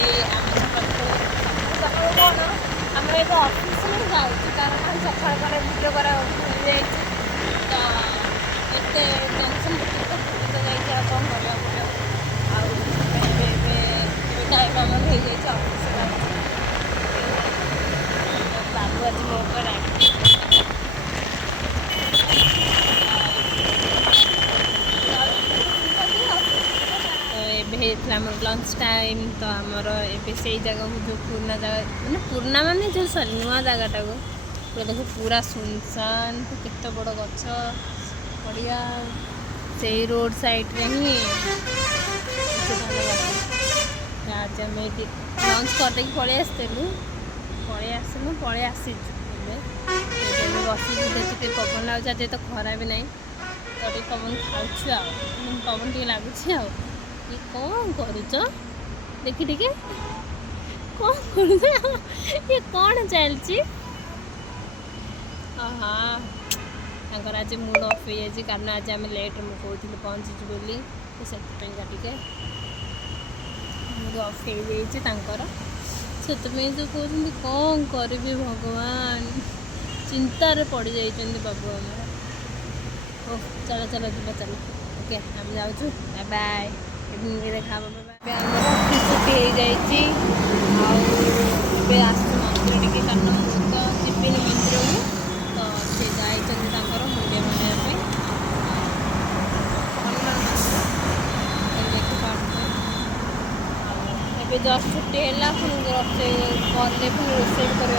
से सकाल कौन आम ये अफिस में जाऊँ कारण सकाल कले भिडियो करा तो एते टेंशन जाइए कौन करवा पड़े टाइम आम हो जाए अफिस बाबू आज मो पर लंच टाइम तो आमर ए से जगह को जो पुराना जगह मैंने पुराना माने जो सॉरी नुआ जगटा को पूरा देखो पूरा सुनसान तो केते बड़ गछ बढ़िया से रोड साइड रे ही आज आम लंच करदे पलि आसलु पलि आसी बस देखते पवन लगे तो खरा भी ना तो पवन खाऊ पवन टे लगुच ये कौन करुच देखी टे कौन कर ये कौन चलती हाँ आज मूड अफ हो जाए कारण आज आम लेट मुझे कहती पहुँचीचु बोली तो से टे मूड अफ हो जाए से जो कहते कौन करी भगवान चिंतार पड़ जाइए बाबू आम ओ चलो चलो जी चलो ओके आम जाऊँ बाय बाय इवनिंग देखा अफिस छुट्टी हो जाए आस मंदिर टे कारण मुझे तो जीवन मंदिर को तो सी जाकर मुंडिया मारे देखिए जस्ट छुट्टी है पुणी रोसे कले पुणी रोसे कर